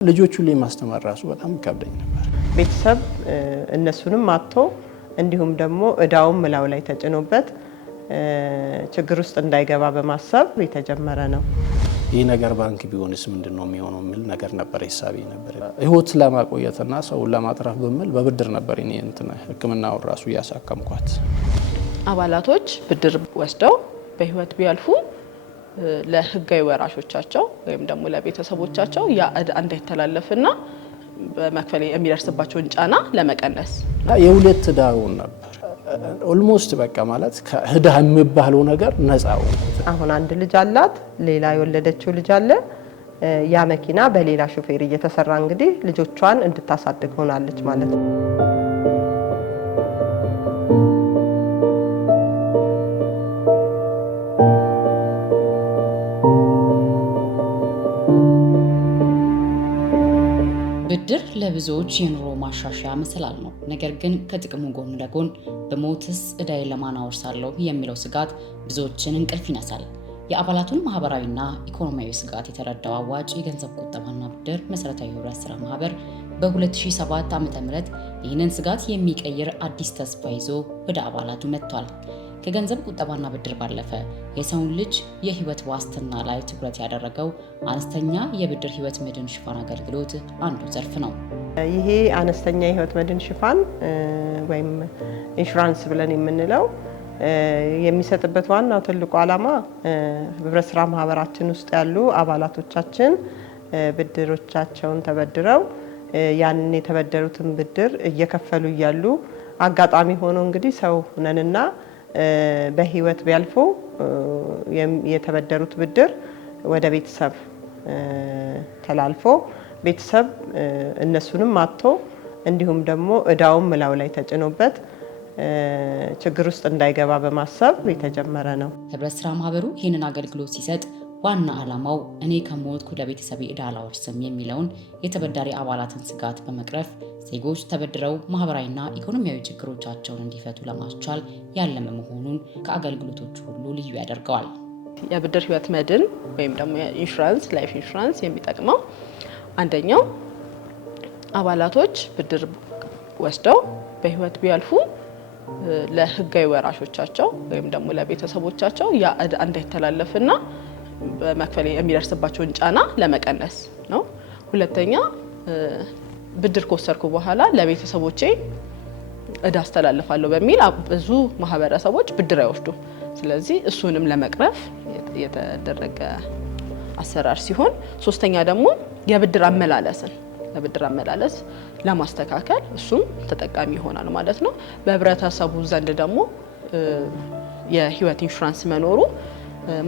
ልጆቹ ላይ ማስተማር ራሱ በጣም ከብደኝ ነበር። ቤተሰብ እነሱንም አጥቶ እንዲሁም ደግሞ እዳውም ምላው ላይ ተጭኖበት ችግር ውስጥ እንዳይገባ በማሰብ የተጀመረ ነው። ይህ ነገር ባንክ ቢሆንስ ምንድነው የሚሆነው የሚል ነገር ነበር ሂሳቤ ነበር። ህይወት ለማቆየትና ሰውን ለማትረፍ በሚል በብድር ነበር እኔ ህክምናውን ራሱ ያሳከምኳት። አባላቶች ብድር ወስደው በህይወት ቢያልፉ ለህጋዊ ወራሾቻቸው ወይም ደግሞ ለቤተሰቦቻቸው ያ እዳ እንዳይተላለፍና በመክፈል የሚደርስባቸውን ጫና ለመቀነስ የሁለት እዳውን ነበር ኦልሞስት በቃ ማለት ከእዳ የሚባለው ነገር ነፃው። አሁን አንድ ልጅ አላት፣ ሌላ የወለደችው ልጅ አለ። ያ መኪና በሌላ ሹፌር እየተሰራ እንግዲህ ልጆቿን እንድታሳድግ ሆናለች ማለት ነው። ብድር ለብዙዎች የኑሮ ማሻሻያ መሰላል ነው። ነገር ግን ከጥቅሙ ጎን ለጎን በሞትስ እዳይ ለማን አወርሳለሁ የሚለው ስጋት ብዙዎችን እንቅልፍ ይነሳል። የአባላቱን ማህበራዊና ኢኮኖሚያዊ ስጋት የተረዳው አዋጭ የገንዘብ ቁጠባና ብድር መሰረታዊ ህብረት ስራ ማህበር በ2007 ዓ.ም ይህንን ስጋት የሚቀይር አዲስ ተስፋ ይዞ ወደ አባላቱ መጥቷል። ከገንዘብ ቁጠባና ብድር ባለፈ የሰውን ልጅ የህይወት ዋስትና ላይ ትኩረት ያደረገው አነስተኛ የብድር ህይወት መድን ሽፋን አገልግሎት አንዱ ዘርፍ ነው። ይሄ አነስተኛ የህይወት መድን ሽፋን ወይም ኢንሹራንስ ብለን የምንለው የሚሰጥበት ዋናው ትልቁ ዓላማ ህብረት ስራ ማህበራችን ውስጥ ያሉ አባላቶቻችን ብድሮቻቸውን ተበድረው ያንን የተበደሩትን ብድር እየከፈሉ እያሉ አጋጣሚ ሆኖ እንግዲህ ሰው ነንና በህይወት ቢያልፉ የተበደሩት ብድር ወደ ቤተሰብ ተላልፎ ቤተሰብ እነሱንም አጥቶ እንዲሁም ደግሞ እዳውም ምላው ላይ ተጭኖበት ችግር ውስጥ እንዳይገባ በማሰብ የተጀመረ ነው። ህብረት ስራ ማህበሩ ይህንን አገልግሎት ሲሰጥ ዋና ዓላማው እኔ ከሞትኩ ለቤተሰቤ እዳ አላወርስም የሚለውን የተበዳሪ አባላትን ስጋት በመቅረፍ ዜጎች ተበድረው ማህበራዊና ኢኮኖሚያዊ ችግሮቻቸውን እንዲፈቱ ለማስቻል ያለመ መሆኑን ከአገልግሎቶቹ ሁሉ ልዩ ያደርገዋል። የብድር ህይወት መድን ወይም ደግሞ ኢንሹራንስ ላይፍ ኢንሹራንስ የሚጠቅመው አንደኛው አባላቶች ብድር ወስደው በህይወት ቢያልፉ ለህጋዊ ወራሾቻቸው ወይም ደግሞ ለቤተሰቦቻቸው ያ እዳ እንዳይተላለፍና በመክፈል የሚደርስባቸውን ጫና ለመቀነስ ነው። ሁለተኛ ብድር ከወሰድኩ በኋላ ለቤተሰቦቼ እዳ አስተላልፋለሁ በሚል ብዙ ማህበረሰቦች ብድር አይወስዱም። ስለዚህ እሱንም ለመቅረፍ የተደረገ አሰራር ሲሆን፣ ሶስተኛ ደግሞ የብድር አመላለስ ለማስተካከል እሱም ተጠቃሚ ይሆናል ማለት ነው። በህብረተሰቡ ዘንድ ደግሞ የህይወት ኢንሹራንስ መኖሩ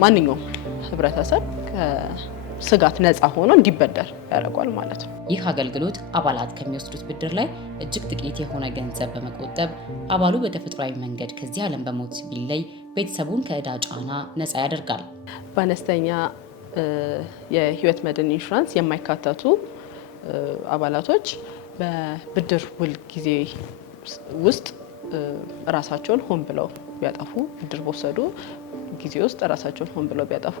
ማንኛውም ህብረተሰብ ከስጋት ነፃ ሆኖ እንዲበደር ያደርጋል ማለት ነው። ይህ አገልግሎት አባላት ከሚወስዱት ብድር ላይ እጅግ ጥቂት የሆነ ገንዘብ በመቆጠብ አባሉ በተፈጥሯዊ መንገድ ከዚህ ዓለም በሞት ቢለይ ቤተሰቡን ከእዳ ጫና ነፃ ያደርጋል። በአነስተኛ የህይወት መድን ኢንሹራንስ የማይካተቱ አባላቶች በብድር ውል ጊዜ ውስጥ ራሳቸውን ሆን ብለው ቢያጠፉ ብድር በወሰዱ ጊዜ ውስጥ ራሳቸውን ሆን ብለው ቢያጠፉ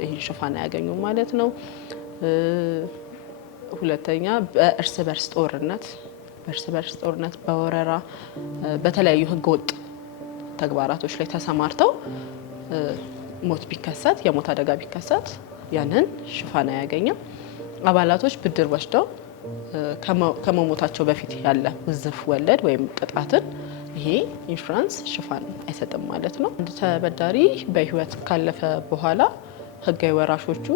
ይህን ሽፋን አያገኙም ማለት ነው። ሁለተኛ በእርስ በርስ ጦርነት፣ በወረራ፣ በተለያዩ ህገወጥ ተግባራቶች ላይ ተሰማርተው ሞት ቢከሰት የሞት አደጋ ቢከሰት ያንን ሽፋን አያገኝም። አባላቶች ብድር ወስደው ከመሞታቸው በፊት ያለ ውዝፍ ወለድ ወይም ቅጣትን ይሄ ኢንሹራንስ ሽፋን አይሰጥም ማለት ነው። አንድ ተበዳሪ በህይወት ካለፈ በኋላ ህጋዊ ወራሾቹ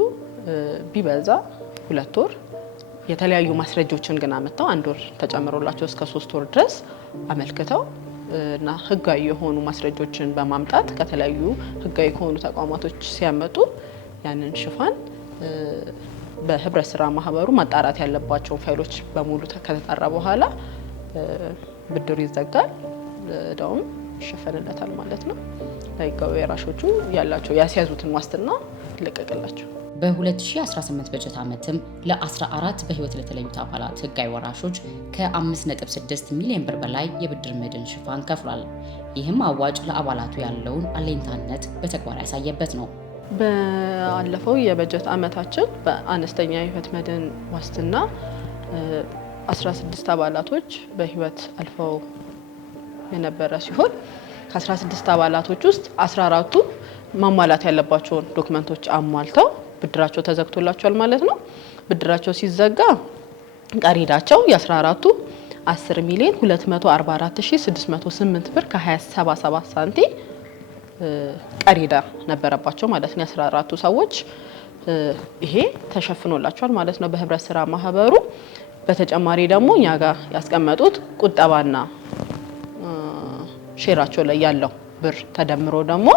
ቢበዛ 2 ወር የተለያዩ ማስረጃዎችን ግን አመጣው 1 ወር ተጨምሮላቸው እስከ 3 ወር ድረስ አመልክተው እና ህጋዊ የሆኑ ማስረጃዎችን በማምጣት ከተለያዩ ህጋዊ ከሆኑ ተቋማቶች ሲያመጡ ያንን ሽፋን በህብረት ስራ ማህበሩ ማጣራት ያለባቸውን ፋይሎች በሙሉ ከተጣራ በኋላ ብድሩ ይዘጋል፣ እዳውም ይሸፈንለታል ማለት ነው። ህጋዊ ወራሾቹ ያላቸው ያስያዙትን ዋስትና ይለቀቅላቸው። በ2018 በጀት ዓመትም ለ14 በህይወት ለተለዩት አባላት ህጋዊ ወራሾች ከ5.6 ሚሊዮን ብር በላይ የብድር መድን ሽፋን ከፍሏል። ይህም አዋጭ ለአባላቱ ያለውን አለኝታነት በተግባር ያሳየበት ነው። ባለፈው የበጀት ዓመታችን በአነስተኛ የህይወት መድን ዋስትና 16 አባላቶች በህይወት አልፈው የነበረ ሲሆን ከ16 አባላቶች ውስጥ 14ቱ ማሟላት ያለባቸውን ዶክመንቶች አሟልተው ብድራቸው ተዘግቶላቸዋል ማለት ነው። ብድራቸው ሲዘጋ ቀሪ ዕዳቸው የ14ቱ 10,244,608 ብር ከ277 ሳንቲም ቀሪ ዕዳ ነበረባቸው ማለት ነው። የ14ቱ ሰዎች ይሄ ተሸፍኖላቸዋል ማለት ነው በህብረት ስራ ማህበሩ። በተጨማሪ ደግሞ እኛ ጋር ያስቀመጡት ቁጠባና ሼራቸው ላይ ያለው ብር ተደምሮ ደግሞ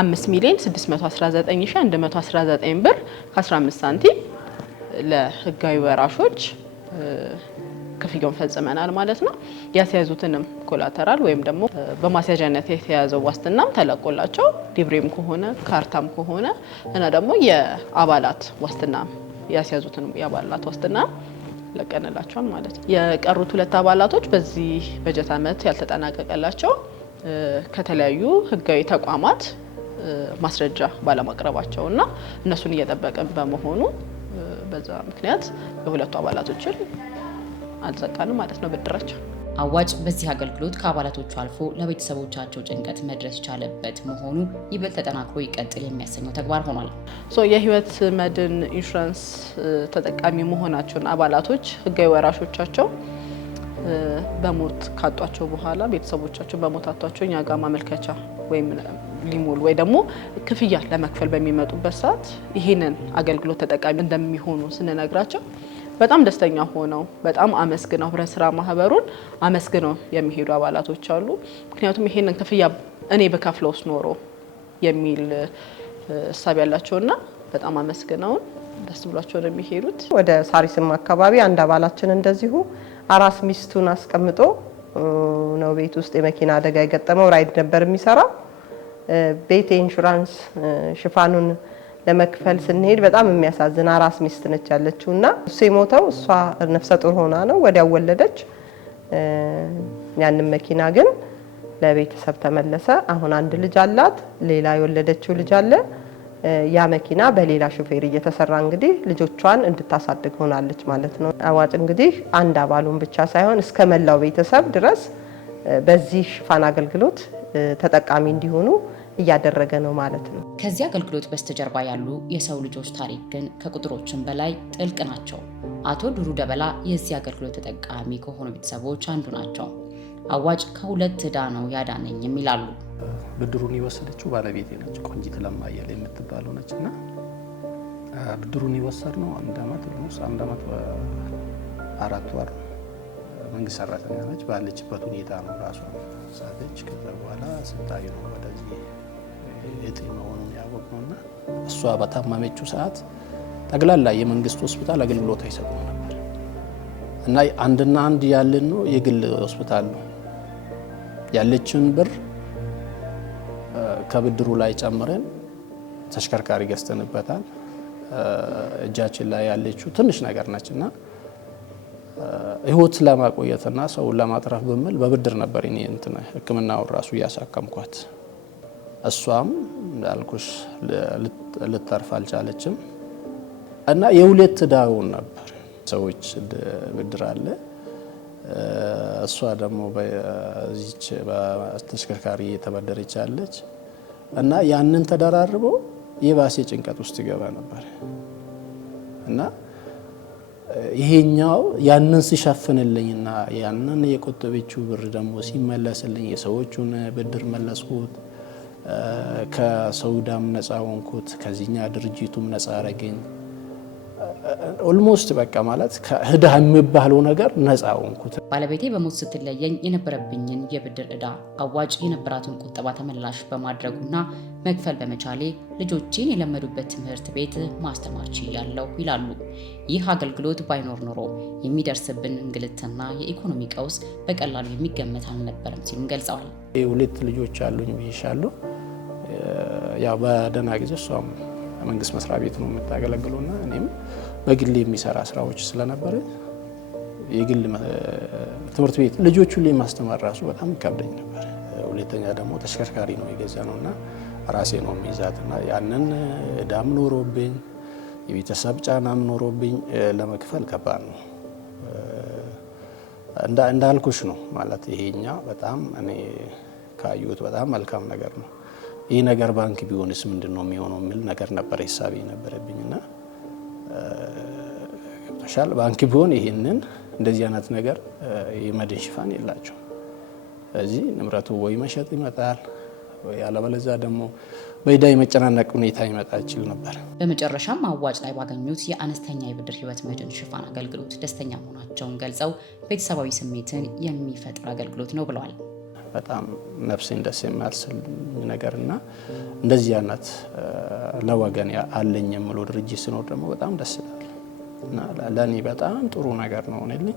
5,619,119 ብር ከ15 ሳንቲም ለህጋዊ ወራሾች ክፍያውን ፈጽመናል ማለት ነው። ያስያዙትንም ኮላተራል ወይም ደግሞ በማስያዣነት የተያዘው ዋስትናም ተለቆላቸው ዲብሬም ከሆነ ካርታም ከሆነ እና ደግሞ የአባላት ዋስትና ያስያዙትንም የአባላት ዋስትና ለቀንላቸዋል ማለት ነው። የቀሩት 2 አባላቶች በዚህ በጀት ዓመት ያልተጠናቀቀላቸው ከተለያዩ ህጋዊ ተቋማት ማስረጃ ባለማቅረባቸውና እነሱን እየጠበቀን በመሆኑ በዛ ምክንያት የሁለቱ አባላቶችን አልዘጋንም ማለት ነው ብድራቸው። አዋጭ በዚህ አገልግሎት ከአባላቶቹ አልፎ ለቤተሰቦቻቸው ጭንቀት መድረስ ቻለበት መሆኑ ይበልጥ ተጠናክሮ ይቀጥል የሚያሰኘው ተግባር ሆኗል። የህይወት መድን ኢንሹራንስ ተጠቃሚ መሆናቸውን አባላቶች ህጋዊ ወራሾቻቸው በሞት ካጧቸው በኋላ ቤተሰቦቻቸው በሞት አጧቸው እኛ ጋር ማመልከቻ ወይም ሊሞል ወይ ደግሞ ክፍያ ለመክፈል በሚመጡበት ሰዓት ይሄንን አገልግሎት ተጠቃሚ እንደሚሆኑ ስንነግራቸው በጣም ደስተኛ ሆነው በጣም አመስግነው ህብረት ስራ ማህበሩን አመስግነው የሚሄዱ አባላቶች አሉ። ምክንያቱም ይሄንን ክፍያ እኔ በከፍለውስ ኖሮ የሚል ሀሳብ ያላቸውና በጣም አመስግነውን ደስ ብሏቸው ነው የሚሄዱት። ወደ ሳሪስም አካባቢ አንድ አባላችን እንደዚሁ አራስ ሚስቱን አስቀምጦ ነው ቤት ውስጥ የመኪና አደጋ የገጠመው። ራይድ ነበር የሚሰራው። ቤት ኢንሹራንስ ሽፋኑን ለመክፈል ስንሄድ በጣም የሚያሳዝን አራስ ሚስት ነች ያለችው እና እሱ የሞተው እሷ ነፍሰ ጡር ሆና ነው፣ ወዲያው ወለደች። ያንን መኪና ግን ለቤተሰብ ተመለሰ። አሁን አንድ ልጅ አላት፣ ሌላ የወለደችው ልጅ አለ። ያ መኪና በሌላ ሹፌር እየተሰራ እንግዲህ ልጆቿን እንድታሳድግ ሆናለች ማለት ነው። አዋጭ እንግዲህ አንድ አባሉን ብቻ ሳይሆን እስከ መላው ቤተሰብ ድረስ በዚህ ሽፋን አገልግሎት ተጠቃሚ እንዲሆኑ እያደረገ ነው ማለት ነው። ከዚህ አገልግሎት በስተጀርባ ያሉ የሰው ልጆች ታሪክ ግን ከቁጥሮችም በላይ ጥልቅ ናቸው። አቶ ዱሩ ደበላ የዚህ አገልግሎት ተጠቃሚ ከሆኑ ቤተሰቦች አንዱ ናቸው። አዋጭ ከ2 ዕዳ ነው ያዳነኝ ይላሉ። ብድሩን የወሰደችው ባለቤቴ ነች፣ ቆንጂት ለማየለ የምትባለው ነች እና ብድሩን የወሰድነው 1 ዓመት ኦልሞስት 1 ዓመት 4 ወር መንግስት ሰራተኛ ነች። ባለችበት ሁኔታ ነው ራሷ ሳተች። ከዛ በኋላ ስታይ ነው ወደዚህ እጤ መሆኑን ያወቅነውና እሷ በታመመችው ሰዓት ጠቅላላ የመንግስት ሆስፒታል አገልግሎት አይሰጡም ነበር እና አንድና አንድ ያለን ነው የግል ሆስፒታል ነው። ያለችን ብር ከብድሩ ላይ ጨምረን ተሽከርካሪ ገዝተንበታል። እጃችን ላይ ያለችው ትንሽ ነገር ነችና ህይወት ለማቆየትና ሰውን ለማትረፍ በሚል በብድር ነበር እኔ ህክምናውን ራሱ እያሳከምኳት። እሷም እንዳልኩሽ ልትተርፍ አልቻለችም እና የ2 ዕዳውን ነበር። ሰዎች ብድር አለ፣ እሷ ደግሞ በዚች በተሽከርካሪ የተበደረች አለች እና ያንን ተደራርቦ የባሴ ጭንቀት ውስጥ ይገባ ነበር እና ይሄኛው ያንን ሲሸፍንልኝና ያንን የቆጠበችው ብር ደግሞ ሲመለስልኝ የሰዎቹን ብድር መለስኩት፣ ከሰውዳም ነፃ ሆንኩት፣ ከዚህኛ ድርጅቱም ነፃ አረገኝ። ኦልሞስት በቃ ማለት ከዕዳ የሚባለው ነገር ነፃ ሆንኩት። ባለቤቴ በሞት ስትለየኝ የነበረብኝን የብድር ዕዳ አዋጭ የነበራትን ቁጠባ ተመላሽ በማድረጉና መክፈል በመቻሌ ልጆቼን የለመዱበት ትምህርት ቤት ማስተማር ችያለሁ ይላሉ። ይህ አገልግሎት ባይኖር ኖሮ የሚደርስብን እንግልትና የኢኮኖሚ ቀውስ በቀላሉ የሚገመት አልነበረም ሲሉም ገልጸዋል። 2 ልጆች አሉኝ ብዬሻለሁ። ያው በደህና ጊዜ እሷም መንግስት መስሪያ ቤት ነው የምታገለግለውና እኔም በግል የሚሰራ ስራዎች ስለነበረ የግል ትምህርት ቤት ልጆቹን ላይ ማስተማር ራሱ በጣም ከብደኝ ነበር። ሁለተኛ ደግሞ ተሽከርካሪ ነው የገዛ ነውና ራሴ ነው የሚይዛትና ያንን እዳም ኖሮብኝ የቤተሰብ ጫናም ኖሮብኝ ለመክፈል ከባድ ነው። እንዳልኩሽ ነው ማለት ይሄኛ በጣም እኔ ካዩት በጣም መልካም ነገር ነው። ይህ ነገር ባንክ ቢሆንስ ምንድነው የሚሆነው የሚል ነገር ነበር ሂሳቤ ነበረብኝና ገብቶሻል። ባንክ ቢሆን ይሄንን እንደዚህ አይነት ነገር የመድን ሽፋን የላቸው። ስለዚህ ንብረቱ ወይ መሸጥ ይመጣል ወይ አለበለዚያ ደግሞ በዕዳ የመጨናነቅ ሁኔታ ይመጣ ይችል ነበር። በመጨረሻም አዋጭ ላይ ባገኙት የአነስተኛ የብድር ህይወት መድን ሽፋን አገልግሎት ደስተኛ መሆናቸውን ገልጸው ቤተሰባዊ ስሜትን የሚፈጥር አገልግሎት ነው ብለዋል። በጣም ነፍሴን ደስ የሚያስል ነገርና እንደዚህ አይነት ለወገን አለኝ የምለው ድርጅት ሲኖር ደግሞ በጣም ደስ ይላል እና ለኔ በጣም ጥሩ ነገር ነው ሆነልኝ።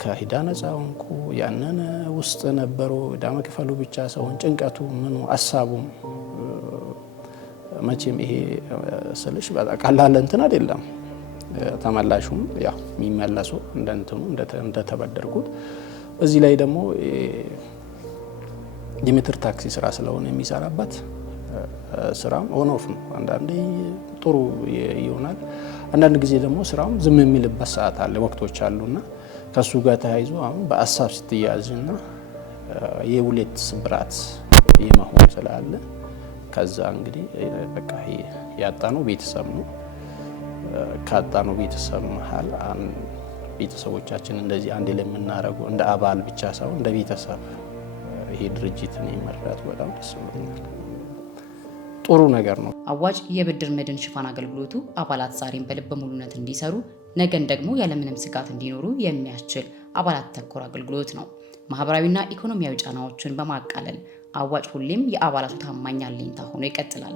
ከዕዳ ነፃ ሆንኩ። ያንን ውስጥ ነበሩ ዕዳ መክፈሉ ብቻ ሳይሆን ጭንቀቱ ምኑ ሀሳቡም መቼም ይሄ ስልሽ በጣም ቀላል እንትን አይደለም። ተመላሹም ያው የሚመለሰው እንደንትኑ እንደተበደርኩት እዚህ ላይ ደግሞ የሜትር ታክሲ ስራ ስለሆነ የሚሰራበት ስራም ኦን ኦፍ ነው። አንዳንዴ ጥሩ ይሆናል፣ አንዳንድ ጊዜ ደግሞ ስራም ዝም የሚልበት ሰዓት አለ፣ ወቅቶች አሉና ከሱ ጋር ተያይዞ አሁን በሀሳብ ስትያዝና የሁለት ስብራት የመሆን ስላለ ከዛ እንግዲህ በቃ ያጣነው ቤተሰብ ነው። ካጣነው ቤተሰብ መሀል ቤተሰቦቻችን እንደዚህ አንድ ላይ የምናደርገው እንደ አባል ብቻ ሳይሆን እንደ ቤተሰብ ይሄ ድርጅትን መርዳት በጣም ደስ ብሎኛል። ጥሩ ነገር ነው። አዋጭ የብድር መድን ሽፋን አገልግሎቱ አባላት ዛሬን በልበ ሙሉነት እንዲሰሩ ነገን ደግሞ ያለምንም ስጋት እንዲኖሩ የሚያስችል አባላት ተኮር አገልግሎት ነው። ማህበራዊና ኢኮኖሚያዊ ጫናዎችን በማቃለል አዋጭ ሁሌም የአባላቱ ታማኝ አለኝታ ሆኖ ይቀጥላል።